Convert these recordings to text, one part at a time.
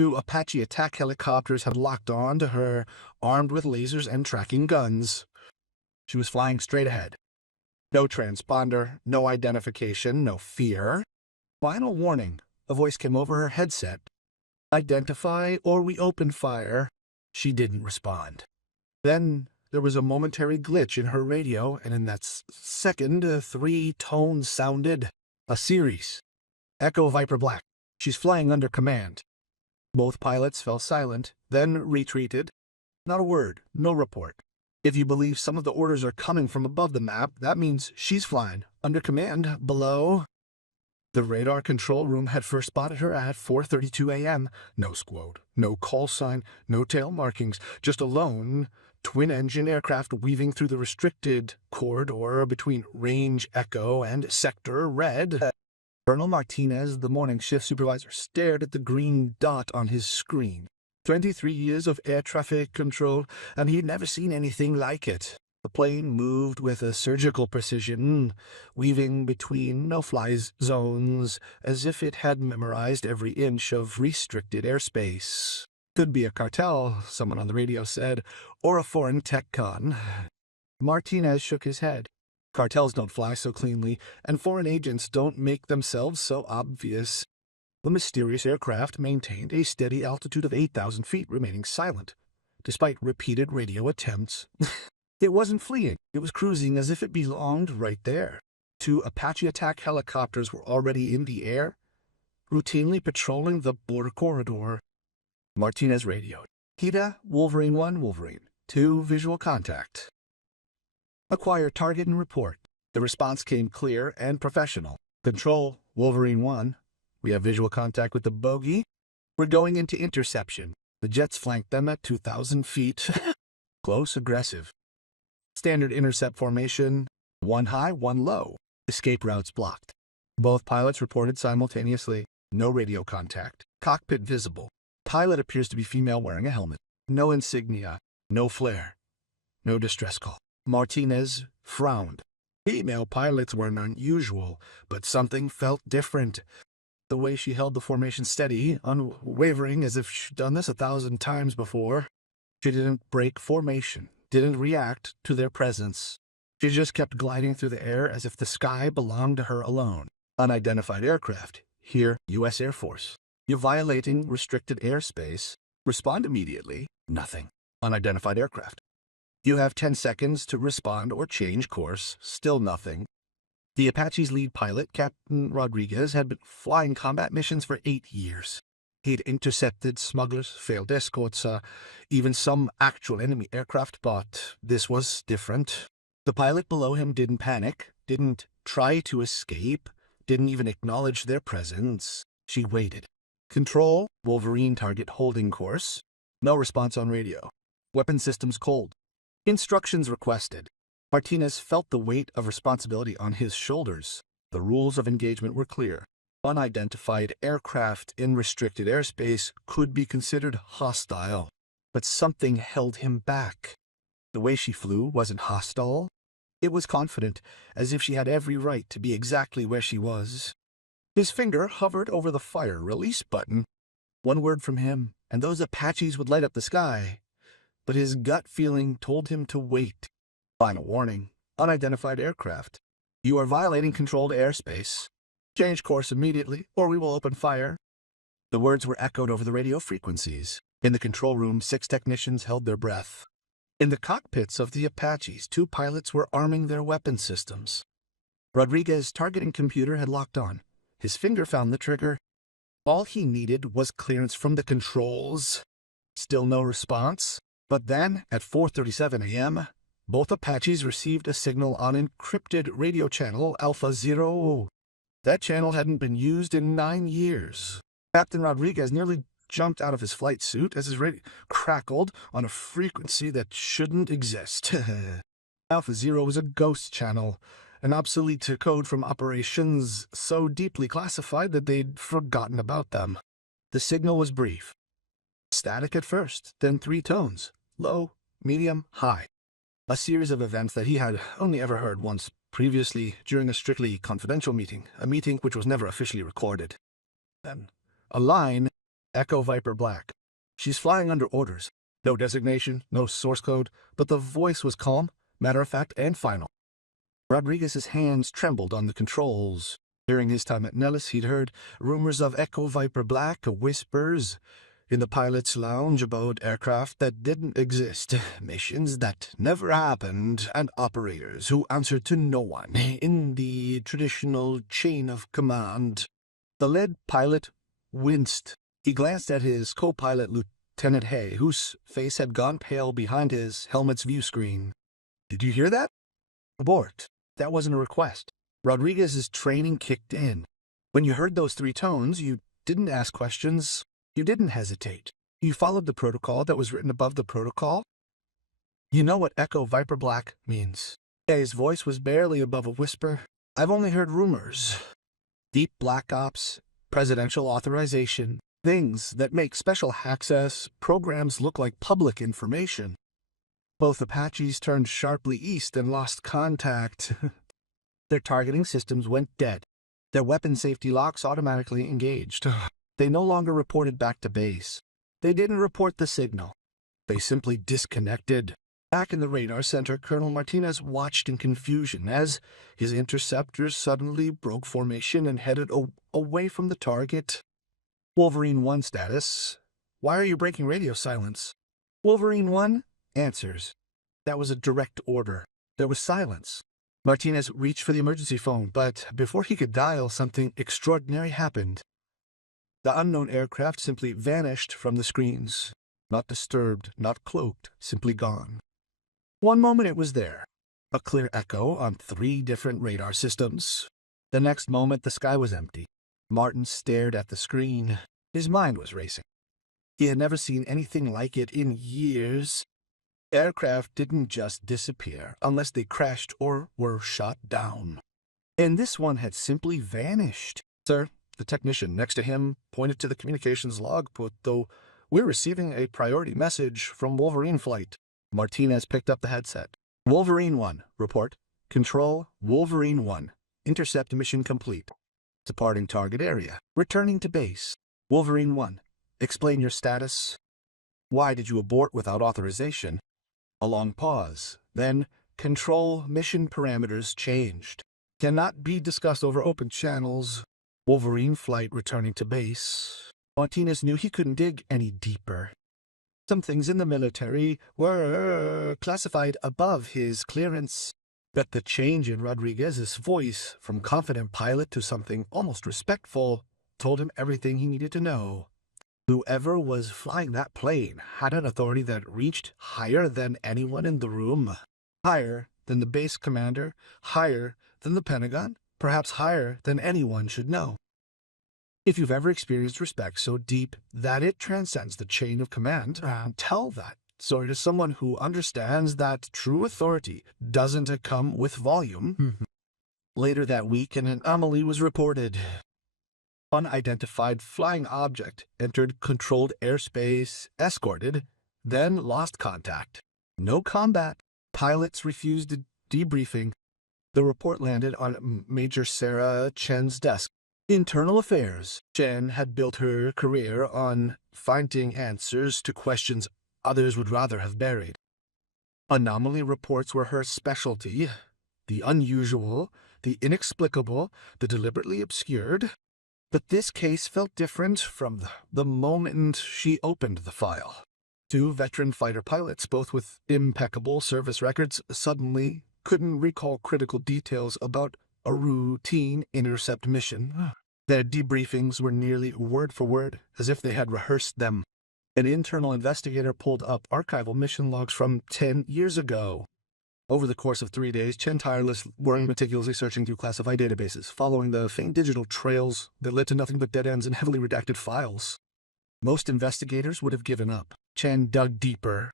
Two Apache attack helicopters had locked on to her, armed with lasers and tracking guns. She was flying straight ahead. No transponder, no identification, no fear. Final warning, a voice came over her headset. Identify or we open fire. She didn't respond. Then there was a momentary glitch in her radio, and in that second, 3 tones sounded. A series. Echo Viper Black. She's flying under command. Both pilots fell silent, then retreated. Not a word, no report. If you believe some of the orders are coming from above the map, that means she's flying under command below. The radar control room had first spotted her at 4:32 a.m. No squad, no call sign, no tail markings, just a lone, twin-engine aircraft weaving through the restricted corridor between Range Echo and Sector Red. Colonel Martinez, the morning shift supervisor, stared at the green dot on his screen. 23 years of air traffic control, and he'd never seen anything like it. The plane moved with a surgical precision, weaving between no-fly zones as if it had memorized every inch of restricted airspace. Could be a cartel, someone on the radio said, or a foreign tech con. Martinez shook his head. Cartels don't fly so cleanly, and foreign agents don't make themselves so obvious. The mysterious aircraft maintained a steady altitude of 8,000 feet, remaining silent, despite repeated radio attempts. It wasn't fleeing. It was cruising as if it belonged right there. 2 Apache attack helicopters were already in the air, routinely patrolling the border corridor. Martinez radioed. Jede, Wolverine 1, Wolverine 2, visual contact. Acquire target and report. The response came clear and professional. Control, Wolverine 1. We have visual contact with the bogey. We're going into interception. The jets flanked them at 2,000 feet. Close, aggressive. Standard intercept formation, 1 high, 1 low. Escape routes blocked. Both pilots reported simultaneously. No radio contact. Cockpit visible. Pilot appears to be female wearing a helmet. No insignia. No flare. No distress call. Martinez frowned. Female pilots weren't unusual, but something felt different. The way she held the formation steady, unwavering, as if she'd done this 1,000 times before. She didn't break formation, didn't react to their presence. She just kept gliding through the air as if the sky belonged to her alone. Unidentified aircraft. Here, U.S. Air Force. You're violating restricted airspace. Respond immediately. Nothing. Unidentified aircraft. You have 10 seconds to respond or change course. Still nothing. The Apache's lead pilot, Captain Rodriguez, had been flying combat missions for 8 years. He'd intercepted smugglers, failed escorts, even some actual enemy aircraft, but this was different. The pilot below him didn't panic, didn't try to escape, didn't even acknowledge their presence. She waited. Control, Wolverine target holding course. No response on radio. Weapon systems cold. Instructions requested. Martinez felt the weight of responsibility on his shoulders. The rules of engagement were clear. Unidentified aircraft in restricted airspace could be considered hostile, but something held him back. The way she flew wasn't hostile. It was confident, as if she had every right to be exactly where she was. His finger hovered over the fire release button. One word from him, and those Apaches would light up the sky. But his gut feeling told him to wait. Final warning. Unidentified aircraft. You are violating controlled airspace. Change course immediately, or we will open fire. The words were echoed over the radio frequencies. In the control room, 6 technicians held their breath. In the cockpits of the Apaches, 2 pilots were arming their weapon systems. Rodriguez's targeting computer had locked on. His finger found the trigger. All he needed was clearance from the controls. Still no response. But then, at 4:37 a.m., both Apaches received a signal on encrypted radio channel Alpha 0. That channel hadn't been used in 9 years. Captain Rodriguez nearly jumped out of his flight suit as his radio crackled on a frequency that shouldn't exist. Alpha 0 was a ghost channel, an obsolete code from operations so deeply classified that they'd forgotten about them. The signal was brief. Static at first, then 3 tones. Low, medium, high. A series of events that he had only ever heard once previously during a strictly confidential meeting, a meeting which was never officially recorded. Then, a line, Echo Viper Black. She's flying under orders. No designation, no source code, but the voice was calm, matter-of-fact, and final. Rodriguez's hands trembled on the controls. During his time at Nellis, he'd heard rumors of Echo Viper Black, whispers in the pilot's lounge about aircraft that didn't exist, missions that never happened, and operators who answered to no one in the traditional chain of command. The lead pilot winced. He glanced at his co-pilot, Lieutenant Hay, whose face had gone pale behind his helmet's view screen. "Did you hear that?" "Abort. That wasn't a request." Rodriguez's training kicked in. When you heard those 3 tones, you didn't ask questions. You didn't hesitate. You followed the protocol that was written above the protocol. "You know what Echo Viper Black means." Hay's voice was barely above a whisper. "I've only heard rumors. Deep black ops, presidential authorization, things that make special access programs look like public information." Both Apaches turned sharply east and lost contact. Their targeting systems went dead. Their weapon safety locks automatically engaged. They no longer reported back to base. They didn't report the signal. They simply disconnected. Back in the radar center, Colonel Martinez watched in confusion as his interceptors suddenly broke formation and headed away from the target. Wolverine 1 status. "Why are you breaking radio silence?" Wolverine 1 answers. That was a direct order. There was silence. Martinez reached for the emergency phone, but before he could dial, something extraordinary happened. The unknown aircraft simply vanished from the screens. Not disturbed, not cloaked, simply gone. One moment it was there, a clear echo on 3 different radar systems. The next moment the sky was empty. Martin stared at the screen. His mind was racing. He had never seen anything like it in years. Aircraft didn't just disappear unless they crashed or were shot down. And this one had simply vanished. "Sir," the technician next to him pointed to the communications logbook, "though we're receiving a priority message from Wolverine Flight." Martinez picked up the headset. "Wolverine 1, report. Control, Wolverine 1. Intercept mission complete. Departing target area. Returning to base. Wolverine 1, explain your status. Why did you abort without authorization?" A long pause. Then, control mission parameters changed. Cannot be discussed over open channels. Wolverine Flight returning to base. Martinez knew he couldn't dig any deeper. Some things in the military were classified above his clearance. But the change in Rodriguez's voice, from confident pilot to something almost respectful, told him everything he needed to know. Whoever was flying that plane had an authority that reached higher than anyone in the room. Higher than the base commander, higher than the Pentagon, perhaps higher than anyone should know. If you've ever experienced respect so deep that it transcends the chain of command, tell that story to someone who understands that true authority doesn't come with volume. Later that week, an anomaly was reported. Unidentified flying object entered controlled airspace, escorted, then lost contact. No combat. Pilots refused debriefing. The report landed on Major Sarah Chen's desk. Internal Affairs. Chen had built her career on finding answers to questions others would rather have buried. Anomaly reports were her specialty. The unusual, the inexplicable, the deliberately obscured. But this case felt different from the moment she opened the file. 2 veteran fighter pilots, both with impeccable service records, suddenly couldn't recall critical details about a routine intercept mission. Their debriefings were nearly word for word, as if they had rehearsed them. An internal investigator pulled up archival mission logs from 10 years ago. Over the course of 3 days, Chen tirelessly were meticulously searching through classified databases, following the faint digital trails that led to nothing but dead ends and heavily redacted files. Most investigators would have given up. Chen dug deeper.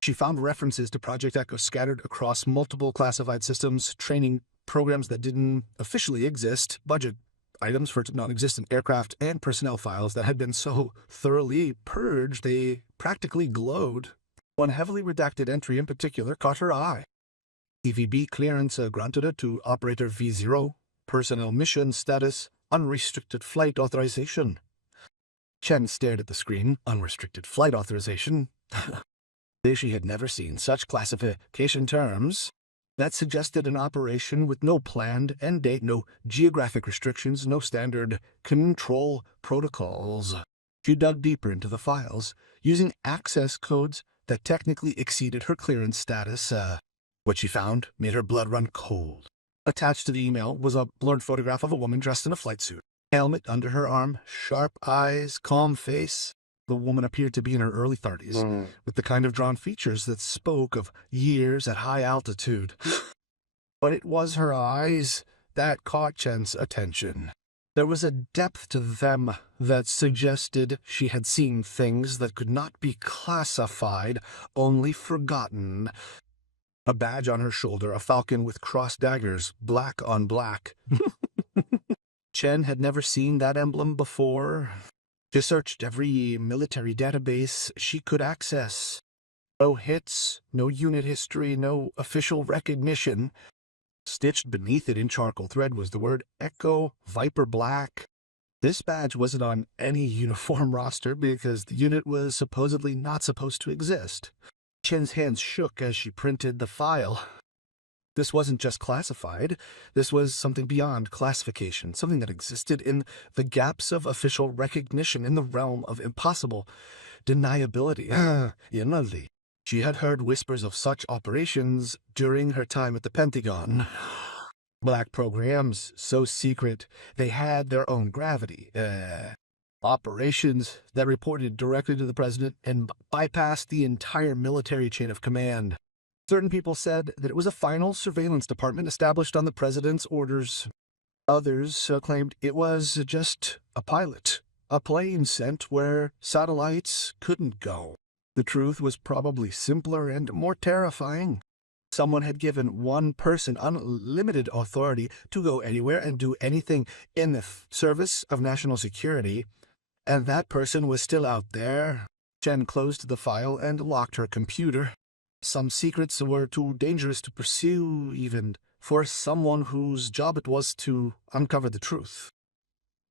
She found references to Project Echo scattered across multiple classified systems, training programs that didn't officially exist, budget items for non-existent aircraft, and personnel files that had been so thoroughly purged they practically glowed. One heavily redacted entry in particular caught her eye. EVB clearance granted to Operator V0, personnel mission status, unrestricted flight authorization. Chen stared at the screen. Unrestricted flight authorization. She had never seen such classification terms. That suggested an operation with no planned end date, no geographic restrictions, no standard control protocols. She dug deeper into the files, using access codes that technically exceeded her clearance status. What she found made her blood run cold. Attached to the email was a blurred photograph of a woman dressed in a flight suit. Helmet under her arm, sharp eyes, calm face. The woman appeared to be in her early 30s, with the kind of drawn features that spoke of years at high altitude. But it was her eyes that caught Chen's attention. There was a depth to them that suggested she had seen things that could not be classified, only forgotten. A badge on her shoulder, a falcon with crossed daggers, black on black. Chen had never seen that emblem before. She searched every military database she could access. No hits, no unit history, no official recognition. Stitched beneath it in charcoal thread was the word Echo Viper Black. This badge wasn't on any uniform roster because the unit was supposedly not supposed to exist. Chen's hands shook as she printed the file. This wasn't just classified. This was something beyond classification, something that existed in the gaps of official recognition, in the realm of impossible deniability. She had heard whispers of such operations during her time at the Pentagon. Black programs, so secret, they had their own gravity. Operations that reported directly to the president and bypassed the entire military chain of command. Certain people said that it was a final surveillance department established on the president's orders. Others claimed it was just a pilot, a plane sent where satellites couldn't go. The truth was probably simpler and more terrifying. Someone had given one person unlimited authority to go anywhere and do anything in the service of national security, and that person was still out there. Chen closed the file and locked her computer. Some secrets were too dangerous to pursue, even for someone whose job it was to uncover the truth.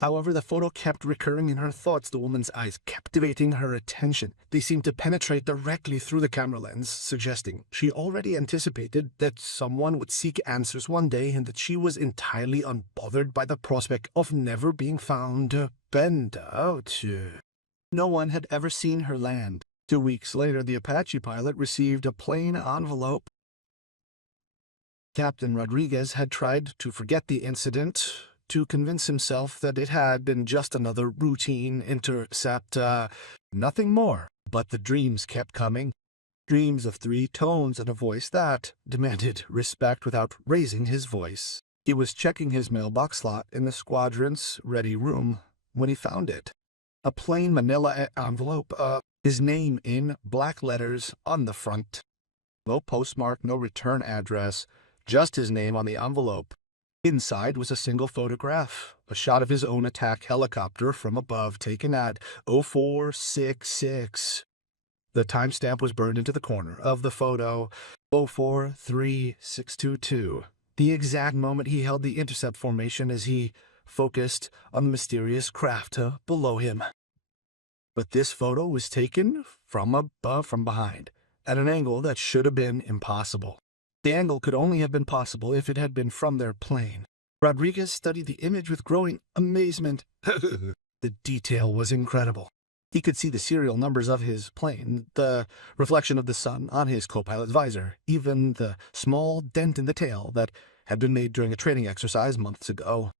However, the photo kept recurring in her thoughts, the woman's eyes captivating her attention. They seemed to penetrate directly through the camera lens, suggesting she already anticipated that someone would seek answers one day and that she was entirely unbothered by the prospect of never being found. Bend out. No one had ever seen her land. 2 weeks later, the Apache pilot received a plain envelope. Captain Rodriguez had tried to forget the incident, to convince himself that it had been just another routine intercept, nothing more. But the dreams kept coming. Dreams of 3 tones and a voice that demanded respect without raising his voice. He was checking his mailbox slot in the squadron's ready room when he found it. A plain manila envelope, his name in black letters on the front. No postmark, no return address, just his name on the envelope. Inside was a single photograph, a shot of his own attack helicopter from above taken at 0466. The timestamp was burned into the corner of the photo, 043622, the exact moment he held the intercept formation as he focused on the mysterious craft below him. But this photo was taken from above, from behind, at an angle that should have been impossible. The angle could only have been possible if it had been from their plane. Rodriguez studied the image with growing amazement. The detail was incredible. He could see the serial numbers of his plane, the reflection of the sun on his co-pilot's visor, even the small dent in the tail that had been made during a training exercise months ago.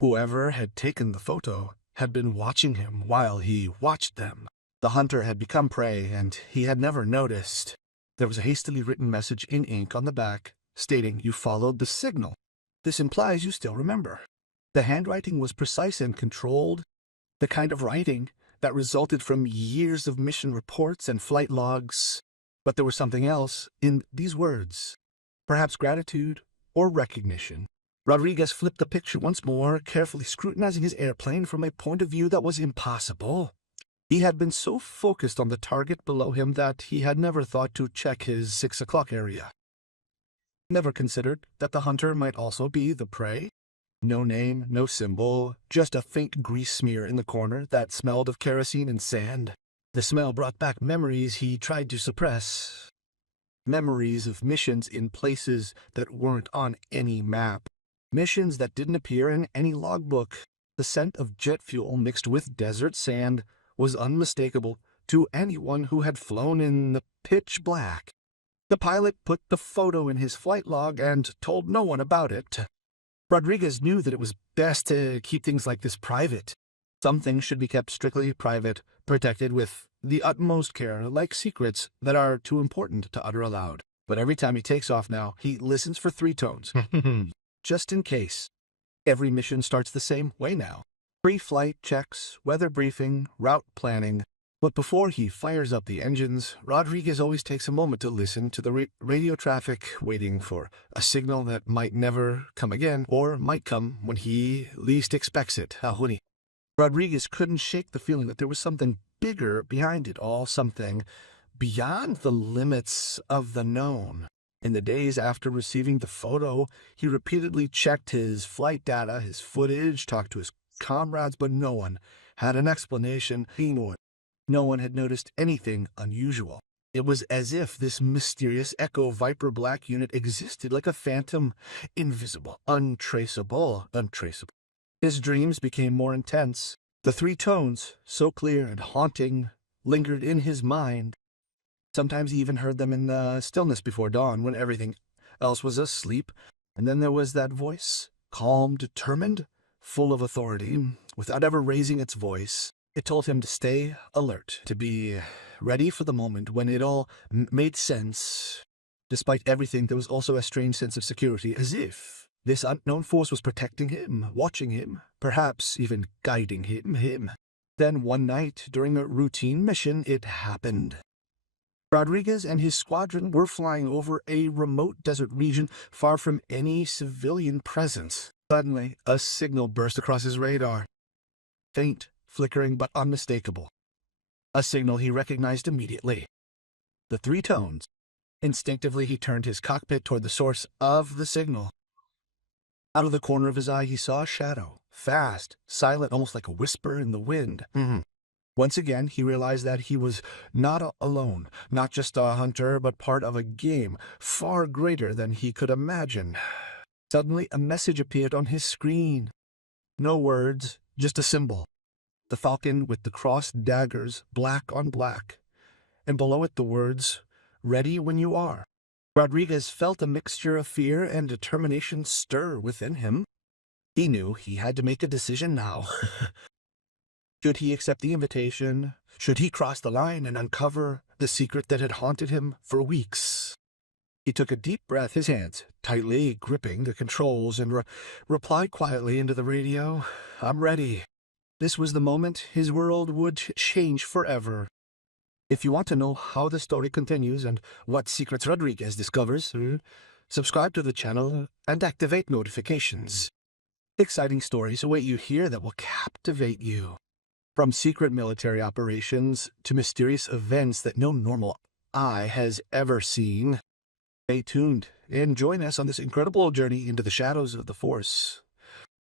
Whoever had taken the photo had been watching him while he watched them. The hunter had become prey, and he had never noticed. There was a hastily written message in ink on the back, stating, "You followed the signal. This implies you still remember." The handwriting was precise and controlled, the kind of writing that resulted from years of mission reports and flight logs. But there was something else in these words, perhaps gratitude or recognition. Rodriguez flipped the picture once more, carefully scrutinizing his airplane from a point of view that was impossible. He had been so focused on the target below him that he had never thought to check his 6 o'clock area. Never considered that the hunter might also be the prey. No name, no symbol, just a faint grease smear in the corner that smelled of kerosene and sand. The smell brought back memories he tried to suppress. Memories of missions in places that weren't on any map. Missions that didn't appear in any logbook. The scent of jet fuel mixed with desert sand was unmistakable to anyone who had flown in the pitch black. The pilot put the photo in his flight log and told no one about it. Rodriguez knew that it was best to keep things like this private. Some things should be kept strictly private, protected with the utmost care, like secrets that are too important to utter aloud. But every time he takes off now, he listens for 3 tones. Just in case. Every mission starts the same way now. Pre-flight checks, weather briefing, route planning. But before he fires up the engines, Rodriguez always takes a moment to listen to the radio traffic, waiting for a signal that might never come again, or might come when he least expects it. Rodriguez couldn't shake the feeling that there was something bigger behind it all, something beyond the limits of the known. In the days after receiving the photo, he repeatedly checked his flight data, his footage, talked to his comrades, but no one had an explanation. No one had noticed anything unusual. It was as if this mysterious Echo Viper Black unit existed like a phantom, invisible, untraceable. His dreams became more intense. The 3 tones, so clear and haunting, lingered in his mind. Sometimes he even heard them in the stillness before dawn, when everything else was asleep. And then there was that voice, calm, determined, full of authority, without ever raising its voice. It told him to stay alert, to be ready for the moment when it all made sense. Despite everything, there was also a strange sense of security, as if this unknown force was protecting him, watching him, perhaps even guiding him. Then one night, during a routine mission, it happened. Rodriguez and his squadron were flying over a remote desert region far from any civilian presence. Suddenly, a signal burst across his radar. Faint, flickering, but unmistakable. A signal he recognized immediately. The 3 tones. Instinctively, he turned his cockpit toward the source of the signal. Out of the corner of his eye, he saw a shadow, fast, silent, almost like a whisper in the wind. Once again, he realized that he was not alone, not just a hunter, but part of a game far greater than he could imagine. Suddenly, a message appeared on his screen. No words, just a symbol. The falcon with the crossed daggers, black on black, and below it the words, "Ready when you are." Rodriguez felt a mixture of fear and determination stir within him. He knew he had to make a decision now. Should he accept the invitation? Should he cross the line and uncover the secret that had haunted him for weeks? He took a deep breath, his hands tightly gripping the controls, and replied quietly into the radio, "I'm ready." This was the moment his world would change forever. If you want to know how the story continues and what secrets Rodriguez discovers, subscribe to the channel and activate notifications. Exciting stories await you here that will captivate you. From secret military operations to mysterious events that no normal eye has ever seen. Stay tuned and join us on this incredible journey into the shadows of the Force.